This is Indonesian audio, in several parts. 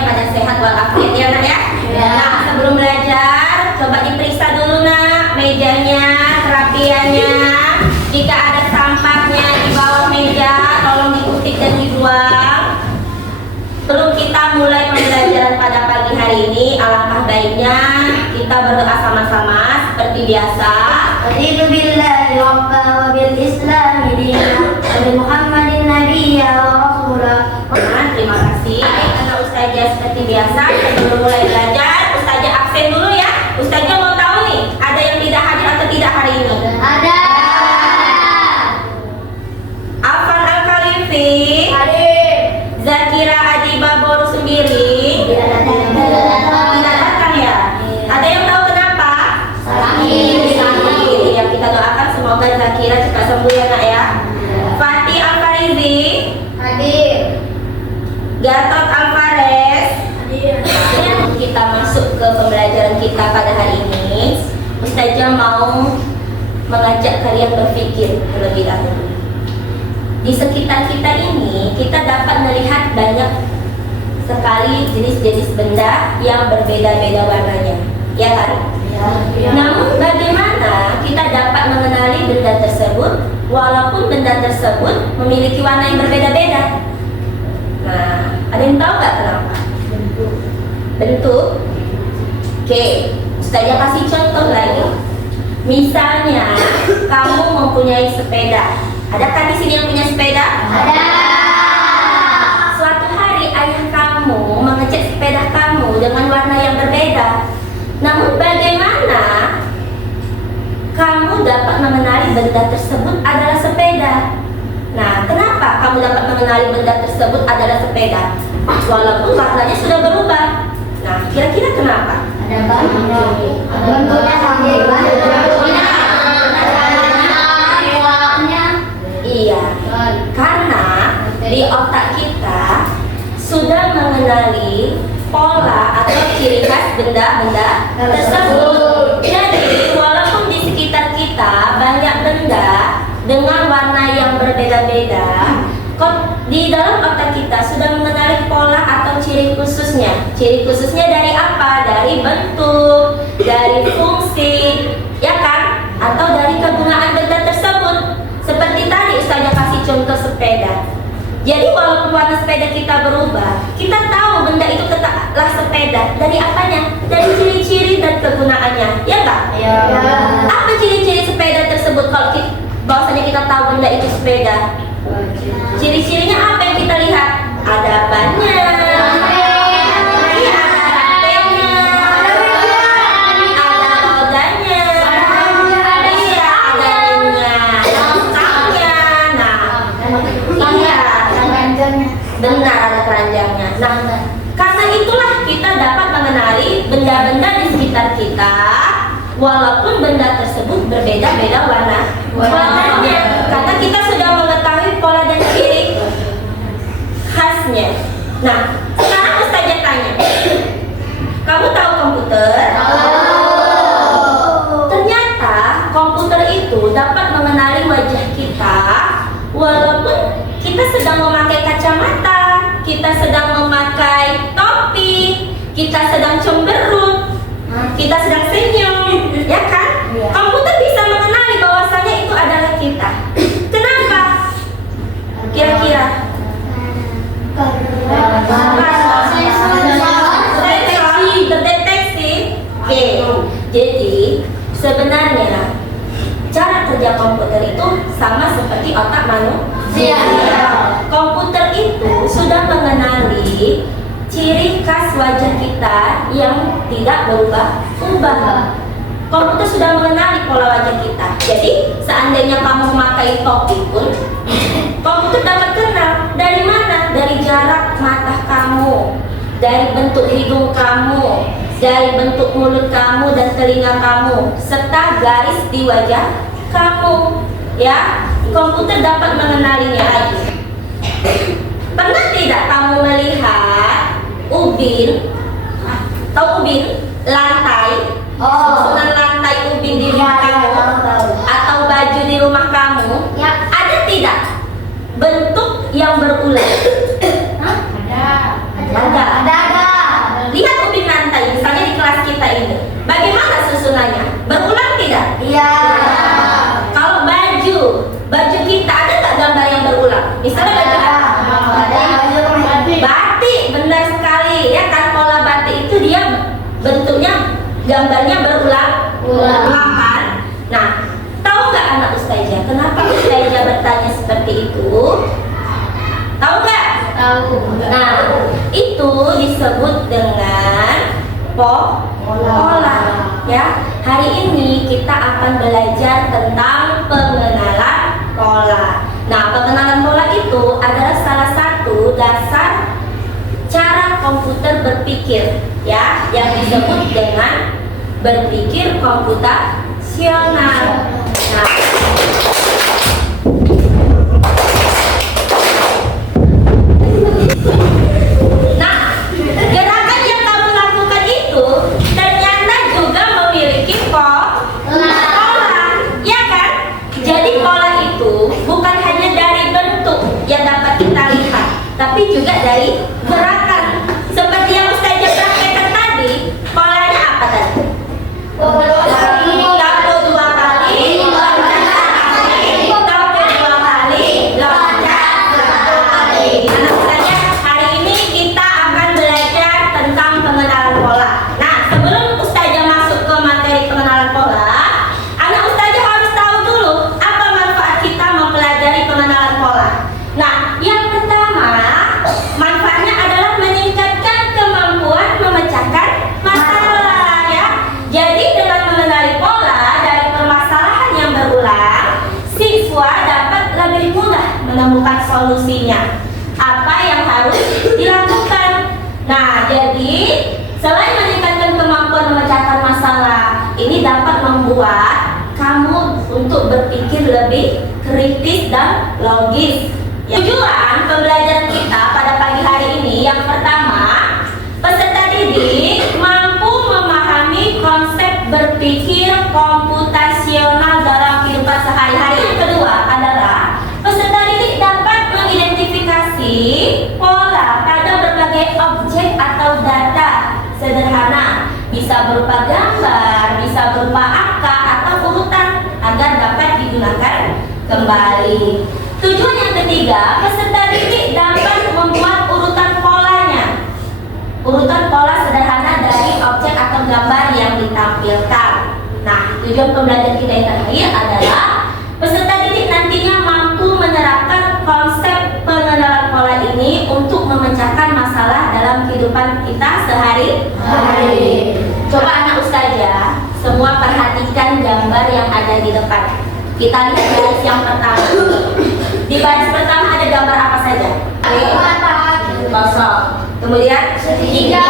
semuanya pada sehat walafiat ya nak ya. Nah, sebelum belajar coba diperiksa dulu nak mejanya, kerapiannya. Jika ada sampahnya di bawah meja tolong dikutip dan dibuang. Sebelum kita mulai pembelajaran pada pagi hari ini, alangkah baiknya kita berdoa sama-sama seperti biasa. Raditu billahi rabba wa bil islami dinan wa bi Muhammadin nabiyya wa rasula. Terima kasih. Kata Ustazah seperti biasa, sebelum mulai belajar, Ustazah absen dulu ya. Ustazah mau tahu nih, ada yang tidak hadir atau tidak hari ini? Ada. Afan Al-Khalifi, Hadir. Zakira Adiba Boru Sendiri, tidak datang ya? Ada yang tahu kenapa? Sakit. Sakit. Ya, kita doakan semoga Zakira cepat sembuh ya nak ya. Fatih Al-Farizi, Hadir. Gatot Alvarez. Hadir. Kita masuk ke pembelajaran kita pada hari ini. Ustazah mau mengajak kalian berpikir terlebih dahulu. Di sekitar kita ini kita dapat melihat banyak sekali jenis-jenis benda yang berbeda-beda warnanya, ya kan? Ya. Namun bagaimana kita dapat mengenali benda tersebut walaupun benda tersebut memiliki warna yang berbeda-beda? Nah, ada yang tahu nggak kenapa? Bentuk. Oke, Ustazah kasih contoh lagi. Misalnya, kamu mempunyai sepeda. Adakah di sini yang punya sepeda? Ada. Suatu hari ayah kamu mengecek sepeda kamu dengan warna yang berbeda. Namun bagaimana kamu dapat mengenali benda tersebut adalah sepeda? Nah, kenapa kamu dapat mengenali benda tersebut adalah sepeda? Walaupun warnanya sudah berubah. Nah, kira-kira kenapa? Ada banyak. Bentuknya sama. Warnanya. Iya, karena di otak kita sudah mengenali pola atau ciri khas benda-benda tersebut. Jadi, walaupun di sekitar kita banyak benda dengan warna yang berbeda-beda, di dalam otak kita sudah mengenali pola atau ciri khususnya. Ciri khususnya dari apa? Dari bentuk, dari fungsi, ya kan? Atau dari kegunaan benda tersebut. Seperti tadi Ustazah kasih contoh sepeda. Jadi walaupun warna sepeda kita berubah, kita tahu benda itu tetaplah sepeda. Dari apanya? Dari ciri-ciri dan kegunaannya, ya enggak? Ya. Apa ciri-ciri sepeda tersebut kalau bahwasanya kita tahu benda itu sepeda? Ciri-cirinya apa yang kita lihat? Ada bannya, iya, ada rantainya, ada rodanya, iya, ada remnya, stangnya. Nah, iya, benar ada keranjangnya. Nah, karena itulah kita dapat mengenali benda-benda di sekitar kita, walaupun benda tersebut berbeda-beda warnanya. Karena kita sudah mengetahui pola dan ciri khasnya. Nah, sekarang Ustazah tanya, kamu tahu komputer? Ternyata komputer itu dapat mengenali wajah kita walaupun kita sedang memakai kacamata, kita sedang memakai topi, kita sedang cemberut, kita sedang senyum, ya kan? Komputer bisa mengenali bahwasanya itu adalah kita. Kenapa? Kira-kira? Terdeteksi. Oke. Jadi sebenarnya cara kerja komputer itu sama seperti otak manusia. Komputer itu sudah mengenali ciri khas wajah kita yang tidak berubah-ubah. Komputer sudah mengenali pola wajah kita. Jadi seandainya kamu memakai topi pun, komputer dapat kenal dari mana? Dari jarak mata kamu, dari bentuk hidung kamu, dari bentuk mulut kamu dan telinga kamu, serta garis di wajah kamu. Ya, komputer dapat mengenalinya lagi. Pernah tidak kamu melihat ubin? Tahu ubin? Lantai. Susunan lantai ubin di rumah kamu atau baju di rumah kamu, ada tidak bentuk yang berulang? Ada. Ada. Misalnya baju apa? Batik, benar sekali ya kan. Pola batik itu dia bentuknya, gambarnya berulang-ulang kan. Nah, tahu nggak anak Ustazah kenapa Ustazah bertanya seperti itu? Tahu nggak? Tahu. Nah, itu disebut dengan pola. Ya, hari ini kita akan belajar tentang pengenalan pola. Nah, pengenalan pola itu adalah salah satu dasar cara komputer berpikir, ya, yang disebut dengan berpikir komputasional. Nah, gerakan yang kamu lakukan itu ternyata juga memiliki pola, ya kan? Jadi pola itu bukan hanya dari bentuk yang dapat kita lihat, tapi juga dari gerakan. Seperti yang Ustazah praktekkan tadi, polanya apa tadi? Tapu dua kali, loncat sekali. Tapu dua kali, loncat sekali. Anak Ustazah, hari ini kita akan belajar tentang pengenalan pola. Nah, sebelum Ustazah masuk ke materi pengenalan pola, anak Ustazah harus tahu dulu apa manfaat kita mempelajari pengenalan pola. Nah, yang pertama, manfaatnya adalah meningkatkan kemampuan memecahkan masalah, ya. Jadi dengan mengenali pola dari permasalahan yang berulang, siswa dapat lebih mudah menemukan solusinya. Apa yang harus dilakukan? Nah, jadi selain meningkatkan kemampuan memecahkan masalah, ini dapat membuat kamu untuk berpikir lebih kritis dan logis. Tujuan pembelajaran kita pada pagi hari ini, yang pertama, peserta didik mampu memahami konsep berpikir komputasional dalam kehidupan sehari-hari. Yang kedua adalah peserta didik dapat mengidentifikasi pola pada berbagai objek atau data sederhana, bisa berupa gambar, bisa berupa angka atau urutan, agar dapat digunakan kembali. Tujuan yang ketiga, peserta didik dapat membuat urutan polanya, urutan pola sederhana dari objek atau gambar yang ditampilkan. Nah, tujuan pembelajaran kita yang terakhir adalah peserta didik nantinya mampu menerapkan konsep pengenalan pola ini untuk memecahkan masalah dalam kehidupan kita sehari-hari. Coba anak Ustazah semua perhatikan gambar yang ada di depan. Kita lihat baris yang pertama. Di baris pertama ada gambar apa saja? Kosong. Kemudian segitiga.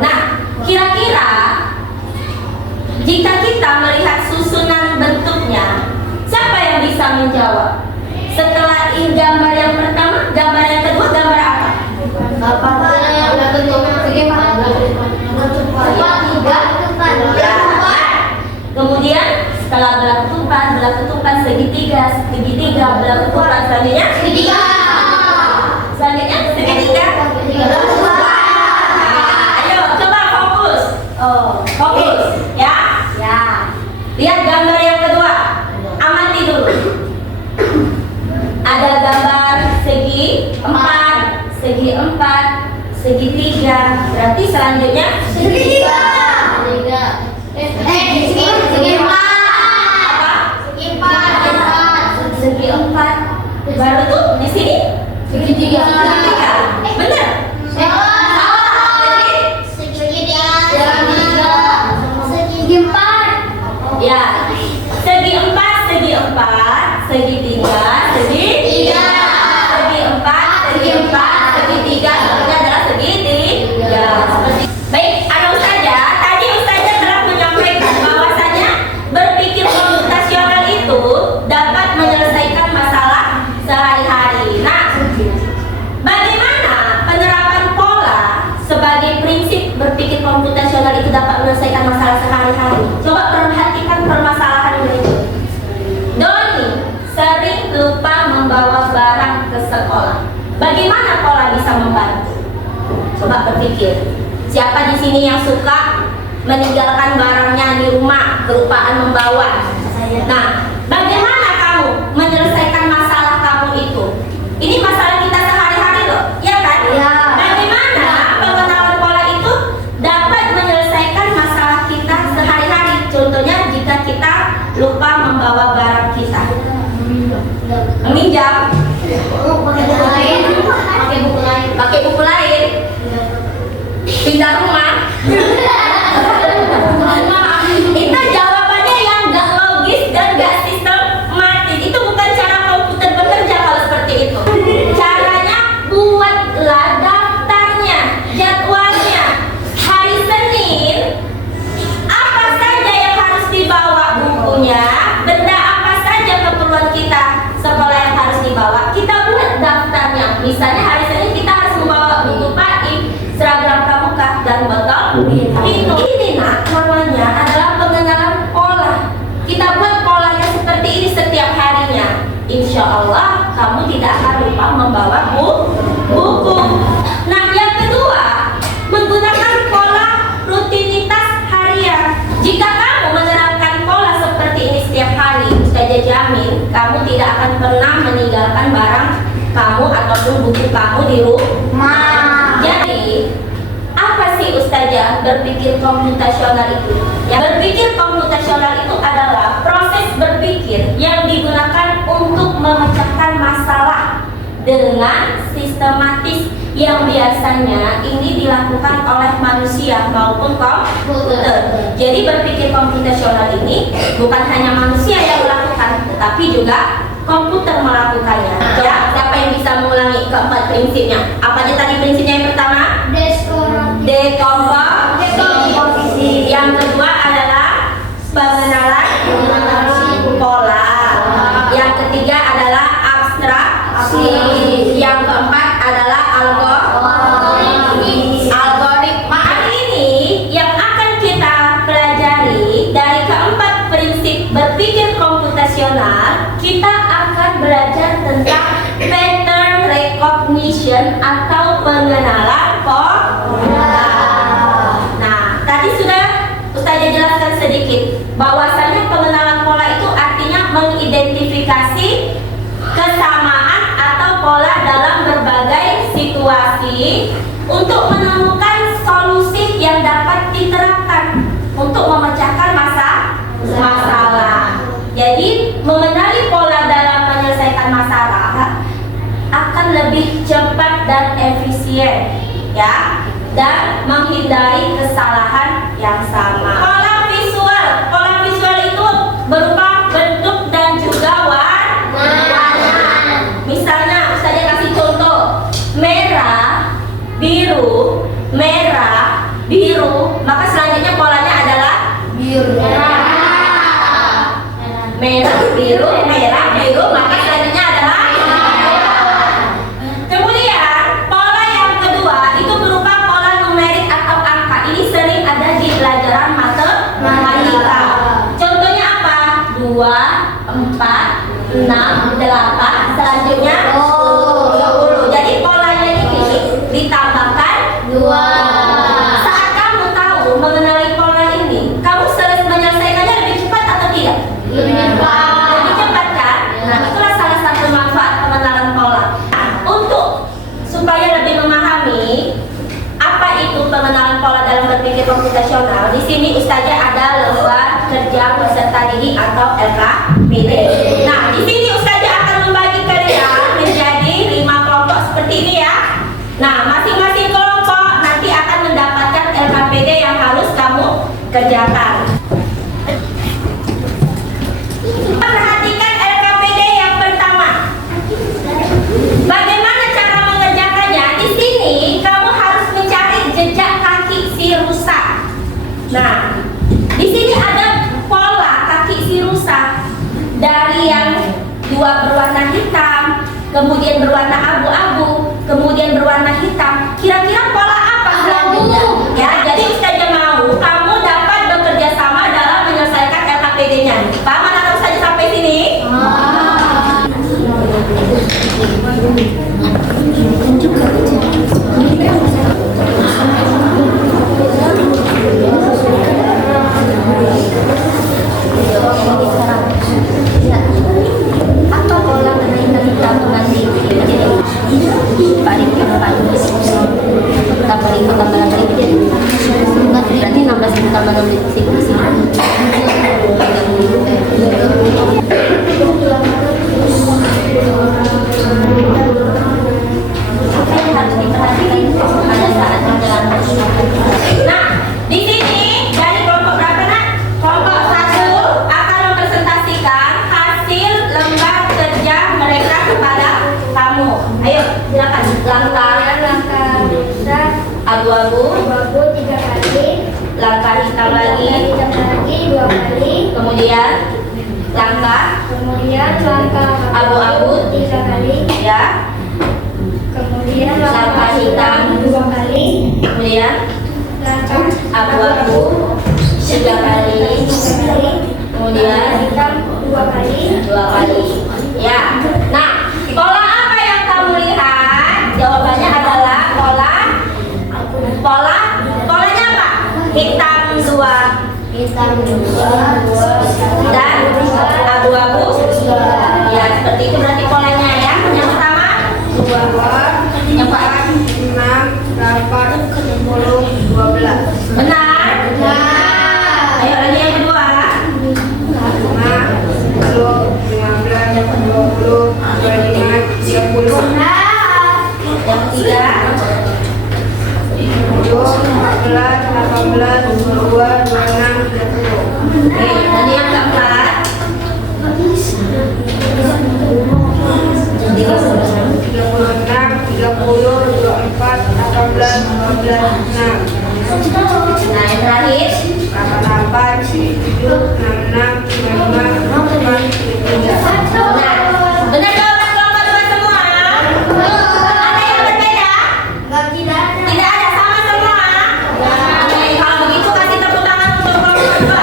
Nah, kira-kira jika kita melihat susunan bentuknya, siapa yang bisa menjawab? Setelah ini gambar yang pertama, gambar yang kedua, gambar apa? Kemudian setelah belah ketupat, segitiga, belah ketupat, selanjutnya segitiga. Selanjutnya segitiga. Ayo coba fokus. Fokus ya. Lihat gambar yang kedua. Amati dulu. Ada gambar segi 4, segitiga. Berarti selanjutnya segitiga. Segi 4. Baru tuh di sini segitiga. Benar? Ya, segi 4, segitiga, segitiga. Segi 4, segitiga. Sebenarnya adalah segitiga. Baik, anak Ustazah, tadi Ustazah telah menyampaikan bahwasanya berpikir komputasional itu dapat menyelesaikan masalah sehari-hari. Nah, bagaimana penerapan pola sebagai prinsip berpikir komputasional itu dapat menyelesaikan masalah sehari-hari? Coba perhatikan permasalahan ini. Doni sering lupa membawa barang ke sekolah. Bagaimana pola bisa membantu? Coba berpikir. Siapa di sini yang suka meninggalkan barangnya di rumah, kelupaan membawa. Nah, bagaimana kamu menyelesaikan masalah kamu itu? Ini masalah kita sehari-hari loh, ya kan? Ya. Bagaimana pengenalan pola itu dapat menyelesaikan masalah kita sehari-hari? Contohnya jika kita lupa membawa barang kita, meminjam, pakai buku lain, pindah rumah. Itu jawabannya yang gak logis dan gak sistematis. Itu bukan cara komputer bekerja kalau seperti itu. Caranya buatlah daftarnya, jadwalnya. Hari Senin apa saja yang harus dibawa, bukunya, benda apa saja keperluan kita sekolah yang harus dibawa. Kita buat daftarnya. Misalnya hari Senin kita harus membawa buku pagi, seragam pramuka, dan botol minum. Ini namanya adalah pengenalan pola. Kita buat polanya seperti ini setiap harinya. Insya Allah kamu tidak akan lupa membawa buku. Nah, yang kedua, menggunakan pola rutinitas harian. Jika kamu menerapkan pola seperti ini setiap hari, saya jamin kamu tidak akan pernah meninggalkan barang kamu ataupun buku kamu di rumah. Jadi, apa sih Ustazah berpikir komputasional itu? Yang berpikir komputasional itu adalah proses berpikir yang digunakan untuk memecahkan masalah dengan sistematis yang biasanya ini dilakukan oleh manusia maupun komputer. Jadi berpikir komputasional ini bukan hanya manusia yang melakukan, tetapi juga komputer melakukannya. Ya, siapa yang bisa mengulangi keempat prinsipnya? Apa aja tadi prinsipnya? Yang pertama, dekomposisi. Yang kedua adalah pengenalan pola. Yang ketiga adalah abstraksi. Yang keempat adalah algoritma. Ini yang akan kita pelajari dari keempat prinsip berpikir komputasional. Kita akan belajar tentang pattern recognition atau pengenalan pola. Nah, tadi sudah Ustazah jelaskan sedikit bahwasanya pengenalan pola itu artinya mengidentifikasi kesamaan atau pola dalam berbagai situasi untuk menemukan solusi yang dapat diterapkan untuk memecahkan masalah. Jadi mengenali pola dalam menyelesaikan masalah akan lebih cepat dan efisien, ya, dan menghindari kesalahan yang sama. Pola visual itu berupa bentuk dan juga warna. Misalnya saya kasih contoh, merah, biru, maka selanjutnya polanya adalah biru. Merah, biru, maka selanjutnya adalah. Kemudian pola yang kedua itu berupa pola numerik atau angka. Ini sering ada di pelajaran matematika. Contohnya apa? 2, 4, 6, 8, selanjutnya 10. Jadi polanya ini ditambahkan 2. Saat kamu tahu mengenali pola ini, kamu menyelesaikannya lebih cepat atau tidak? Lebih cepat kan? Nah, itulah salah satu manfaat pengenalan pola. Untuk supaya lebih memahami apa itu pengenalan pola dalam berpikir komputasional, di sini Ustazah ada lembar kerja peserta didik atau LKPD. Nah, di sini Ustazah akan membagi kalian menjadi 5 kelompok seperti ini ya. Nah, masing-masing kelompok nanti akan mendapatkan LKPD yang harus kamu kerjakan. Perhatikan LKPD yang pertama. Bagaimana cara mengerjakannya? Di sini kamu harus mencari jejak kaki si rusa. Nah, di sini ada pola kaki si rusa dari yang 2 berwarna hitam, kemudian berwarna abu-abu, kemudian berwarna hitam. Kira-kira pola apa selanjutnya? Ya, jadi Ustazah mau kamu dapat bekerja sama dalam menyelesaikan LKPD-nya. Paham anak-anak Ustazah sampai sini? Abu-abu. Abu-abu 3 kali. Langkah hitam lagi. Hitam lagi 2 kali. Kemudian langkah Kemudian langkah abu-abu 3 kali. ya. Kemudian Langkah hitam 2 kali. Kemudian Langkah abu-abu 3 kali. Kemudian hitam 2 kali. 2 kali. Ya. Nah, pola apa yang kamu lihat? Jawabannya adalah polanya apa? Hitam 2 Hitam 2 dan abu-abu. Ya, seperti itu berarti polanya ya. Yang pertama 2 yang pertama 6 8 10 12. benar. Ayo lagi yang kedua. 5 10 15 20 25 30. Yang ketiga 14 18 22 26 30. Oke, dan yang keempat 36 30 24 18 15 6. nah yang terakhir 88 7 66 55 4 3. benar. Benar jawaban kelompok 2 semua. Ada yang berbeda? Tidak ada, sama semua. Oke, kalau begitu kasih tepuk tangan untuk kelompok 2.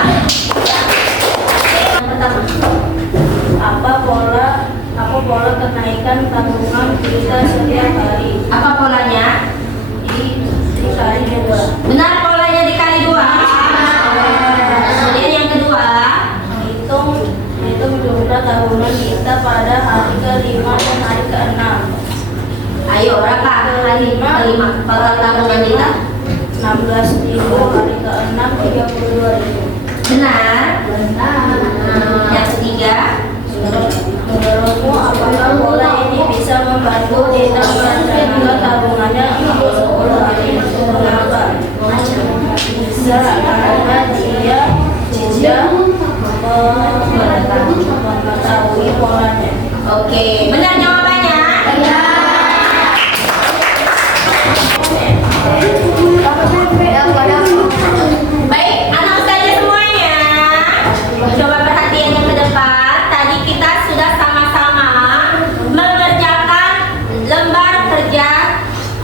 Yang pertama, Apa pola kenaikan tabungan kita setiap hari? apa polanya? Dikali 2. Benar, polanya dikali 2. Kemudian yang kedua, Hitung jumlah tabungan kita pada hari ke-5 dan hari ke-6. ayo berapa hari kelima total tabungan kita? 16.000, hari ke-6 32.000. Benar. Yang ketiga, Menurutmu apakah pola ini bisa membantu kita merencanakan tabungannya untuk 10 hari? Mengapa? Bisa karena dia sudah mengetahui polanya. oke, benar jawabannya. Baik, anak ustazah semuanya, coba perhatian yang ke depan. Tadi kita sudah sama-sama mengerjakan lembar kerja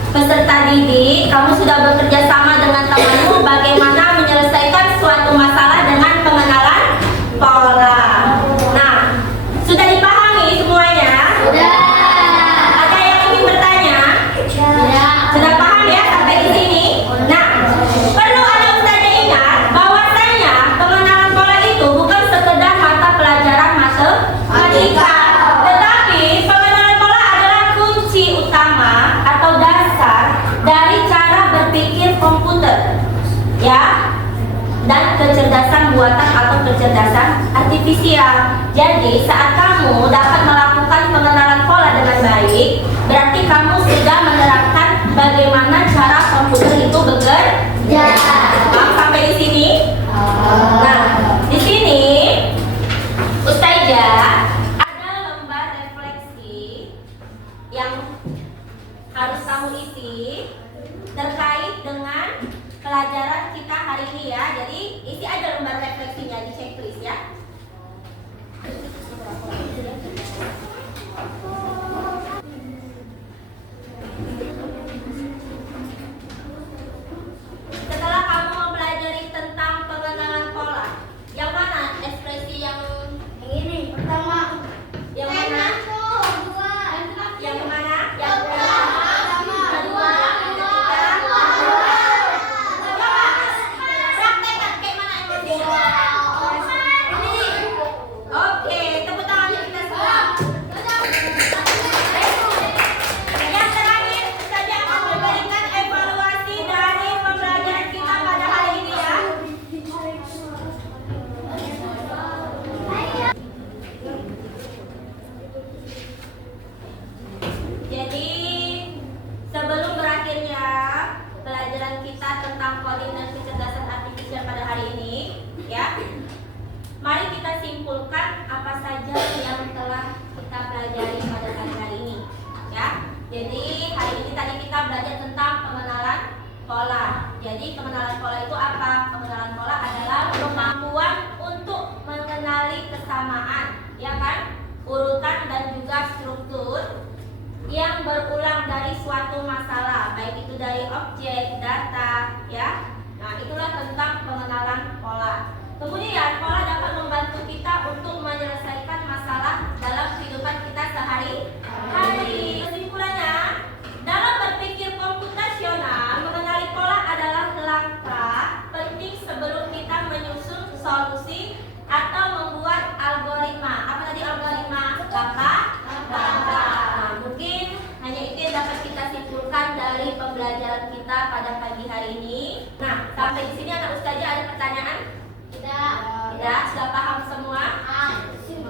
peserta didik. Kamu sudah bekerja sama dengan temanmu bagaimana menyelesaikan suatu masalah dengan pengenalan pola. Nah, sudah dipahami semuanya? Ada yang ingin bertanya? Sudah paham ya sampai di sini? Nah, perlu ada ustazah ingat bahwasanya pengenalan pola itu bukan sekedar mata pelajaran matematika, tetapi pengenalan pola adalah kunci utama atau dasar dari cara berpikir komputer, ya, dan kecerdasan buatan atau kecerdasan artifisial. Jadi saat kamu dapat melakukan pengenalan pola dengan baik, berarti kamu sudah menerapkan bagaimana cara komputer itu bekerja. Paham sampai di sini? Nah, di sini Ustazah ada lembar refleksi yang harus kamu isi terkait dengan pelajaran kita hari ini ya. Jadi isi aja lembar refleksinya di checklist ya. Setelah kamu mempelajari tentang pengenalan pola, yang mana ekspresi yang Ini pertama. yang mana? Yang mana? Yang Pertama. kedua, ketiga. Coba praktekkan kayak mana emosinya. Ini. Oke, tepuk tangan untuk kita semua. Yang terakhir, saja akan memberikan evaluasi dari pembelajaran kita pada hari ini ya. Jadi sebelum berakhirnya pelajaran kita tentang coding dan kecerdasan artifisial pada hari ini, ya, mari kita simpulkan apa saja yang telah kita pelajari pada hari ini, ya. Jadi hari ini tadi kita belajar tentang pengenalan pola. yang berulang dari suatu masalah, baik itu dari objek, data, ya. Nah, itulah tentang pengenalan pola. Kemudian, pola dapat membantu kita untuk menyelesaikan masalah dalam kehidupan kita sehari-hari. Kesimpulannya, dalam berpikir komputasional, mengenali pola adalah langkah penting sebelum kita menyusun solusi atau membuat algoritma. Apa tadi algoritma? Langkah. Nah, mungkin hanya itu yang dapat kita simpulkan dari pembelajaran kita pada pagi hari ini. Nah, sampai di sini anak ustazah ada pertanyaan? Tidak. Tidak, sudah paham semua? Nah,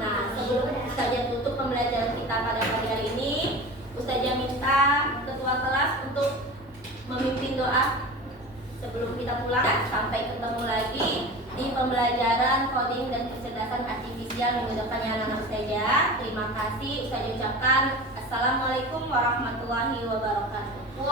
Nah, sebelum ustazah tutup pembelajaran kita pada pagi hari ini, ustazah minta ketua kelas untuk memimpin doa sebelum kita pulang. Sampai ketemu lagi di pembelajaran coding dan kecerdasan artifisial minggu depannya anak ustazah. Terima kasih, ustazah ucapkan assalamualaikum warahmatullahi wabarakatuh.